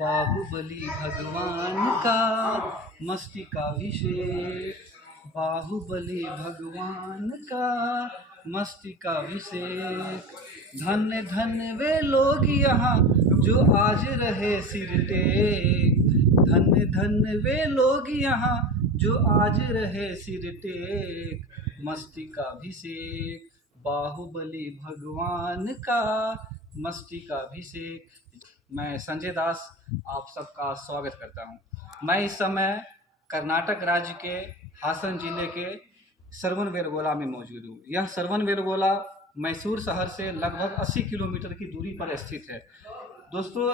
बाहुबली भगवान का मस्तकाभिषेक, बाहुबली भगवान का मस्तकाभिषेक। धन्य धन्य वे लोग यहाँ जो आज रहे सिर टेक, धन्य धन्य वे लोग यहाँ जो आज रहे सिर टेक। मस्तकाभिषेक, बाहुबली भगवान का मस्तकाभिषेक। मैं संजय दास आप सबका स्वागत करता हूं। मैं इस समय कर्नाटक राज्य के हासन जिले के श्रवणबेलगोला में मौजूद हूं। यह श्रवणबेलगोला मैसूर शहर से लगभग 80 किलोमीटर की दूरी पर स्थित है। दोस्तों,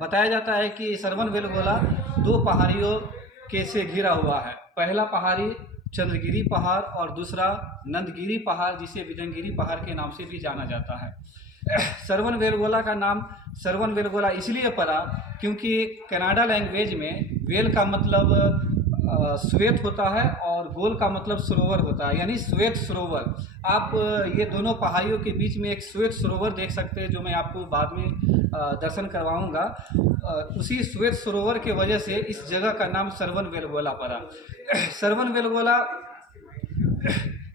बताया जाता है कि श्रवणबेलगोला 2 पहाड़ियों के से घिरा हुआ है। पहला पहाड़ी चंद्रगिरी पहाड़ और दूसरा नंदगिरी पहाड़, जिसे विजयगिरी पहाड़ के नाम से भी जाना जाता है। श्रवणबेलगोला का नाम श्रवणबेलगोला इसलिए पड़ा क्योंकि कनाडा लैंग्वेज में वेल का मतलब श्वेत होता है और गोल का मतलब सरोवर होता है, यानी श्वेत सरोवर। आप ये दोनों पहाड़ियों के बीच में एक श्वेत सरोवर देख सकते हैं, जो मैं आपको बाद में दर्शन करवाऊंगा। उसी श्वेत सरोवर के वजह से इस जगह का नाम श्रवणबेलगोला पड़ा।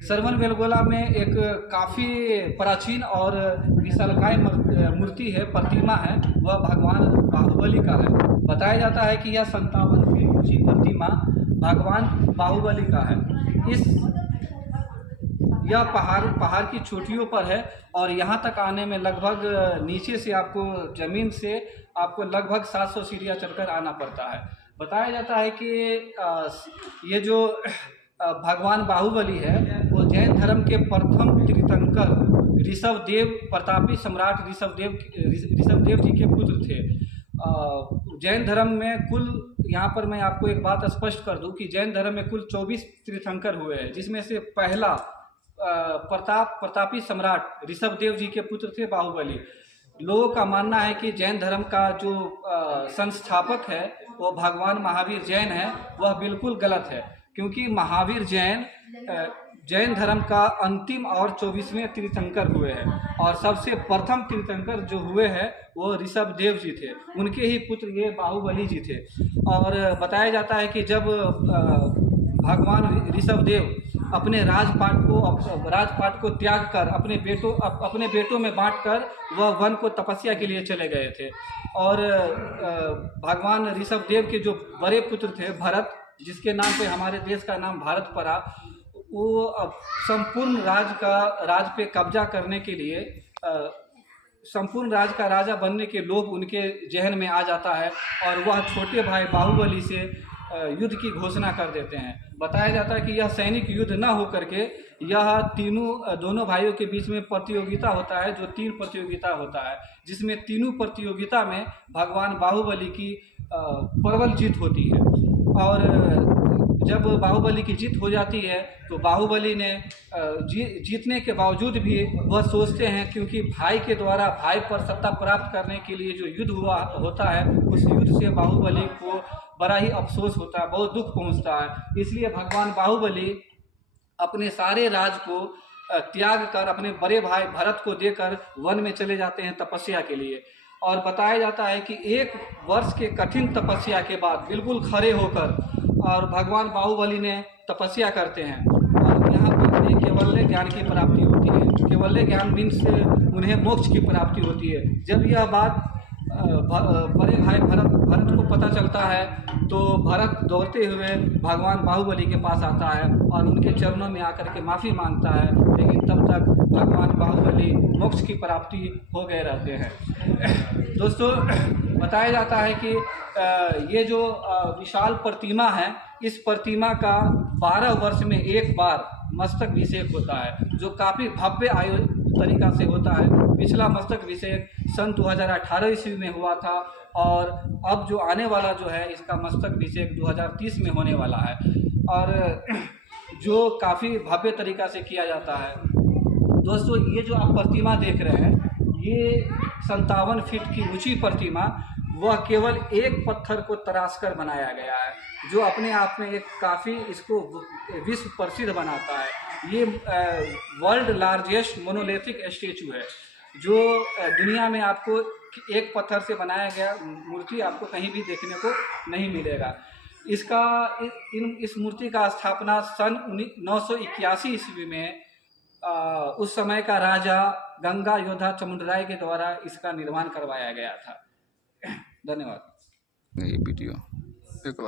श्रवणबेलगोला में एक काफ़ी प्राचीन और विशालकाय मूर्ति है, प्रतिमा है, वह भगवान बाहुबली का है। बताया जाता है कि यह 57 फीट ऊंची प्रतिमा भगवान बाहुबली का है। यह पहाड़ की चोटियों पर है और यहाँ तक आने में लगभग नीचे से आपको ज़मीन से आपको लगभग 700 सीढ़ियाँ चढ़कर आना पड़ता है। बताया जाता है कि ये जो भगवान बाहुबली है वो जैन धर्म के प्रथम तीर्थंकर ऋषभदेव, प्रतापी सम्राट ऋषभदेव जी के पुत्र थे। जैन धर्म में कुल, यहाँ पर मैं आपको एक बात स्पष्ट कर दूं कि जैन धर्म में कुल 24 तीर्थंकर हुए हैं, जिसमें से पहला प्रतापी सम्राट ऋषभदेव जी के पुत्र थे बाहुबली। लोगों का मानना है कि जैन धर्म का जो संस्थापक है वो भगवान महावीर जैन है। वह बिल्कुल गलत है, क्योंकि महावीर जैन धर्म का अंतिम और 24वें तीर्थंकर हुए हैं और सबसे प्रथम तीर्थंकर जो हुए हैं वो ऋषभदेव जी थे। उनके ही पुत्र ये बाहुबली जी थे। और बताया जाता है कि जब भगवान ऋषभदेव अपने राजपाट को त्याग कर अपने बेटों में बांटकर वह वन को तपस्या के लिए चले गए थे। और भगवान ऋषभदेव के जो बड़े पुत्र थे भरत, जिसके नाम पे हमारे देश का नाम भारत पड़ा, वो अब संपूर्ण राज पे कब्जा करने के लिए संपूर्ण राज का राजा बनने के लोभ उनके जहन में आ जाता है और वह छोटे भाई बाहुबली से युद्ध की घोषणा कर देते हैं। बताया जाता है कि यह सैनिक युद्ध न हो करके यह दोनों भाइयों के बीच में प्रतियोगिता होता है, जो 3 प्रतियोगिता होता है, जिसमें तीनों प्रतियोगिता में भगवान बाहुबली की प्रबल जीत होती है। और जब बाहुबली की जीत हो जाती है तो बाहुबली ने जीतने के बावजूद भी वह सोचते हैं, क्योंकि भाई के द्वारा भाई पर सत्ता प्राप्त करने के लिए जो युद्ध होता है, उस युद्ध से बाहुबली को बड़ा ही अफसोस होता है, बहुत दुख पहुंचता है। इसलिए भगवान बाहुबली अपने सारे राज को त्याग कर अपने बड़े भाई भरत को देकर वन में चले जाते हैं तपस्या के लिए। और बताया जाता है कि 1 वर्ष के कठिन तपस्या के बाद बिल्कुल खड़े होकर और भगवान बाहुबली ने तपस्या करते हैं और यहाँ पर उन्हें केवल्य ज्ञान की प्राप्ति होती है। केवल्य ज्ञान मीन्स उन्हें मोक्ष की प्राप्ति होती है। जब यह बात बड़े भाई भरत को पता चलता है तो भरत दौड़ते हुए भगवान बाहुबली के पास आता है और उनके चरणों में आकर के माफ़ी मांगता है, लेकिन तब तक भगवान बाहुबली मोक्ष की प्राप्ति हो गए रहते हैं। दोस्तों, बताया जाता है कि ये जो विशाल प्रतिमा है, इस प्रतिमा का 12 वर्ष में एक बार मस्तक अभिषेक होता है, जो काफ़ी भव्य तरीका से होता है। पिछला मस्तक अभिषेक सन 2018 ईस्वी में हुआ था और अब जो आने वाला जो है इसका मस्तक अभिषेक 2030 में होने वाला है, और जो काफ़ी भव्य तरीका से किया जाता है। दोस्तों, ये जो आप प्रतिमा देख रहे हैं, ये 57 फीट की ऊंची प्रतिमा, वह केवल एक पत्थर को तराश कर बनाया गया है, जो अपने आप में एक काफ़ी इसको विश्व प्रसिद्ध बनाता है। ये वर्ल्ड लार्जेस्ट मोनोलिथिक स्टैचू है, जो दुनिया में आपको एक पत्थर से बनाया गया मूर्ति आपको कहीं भी देखने को नहीं मिलेगा। इसका इस मूर्ति का स्थापना सन 981 ईस्वी में उस समय का राजा गंगा योद्धा चामुंडराय के द्वारा इसका निर्माण करवाया गया था। धन्यवाद। ये वीडियो एक बार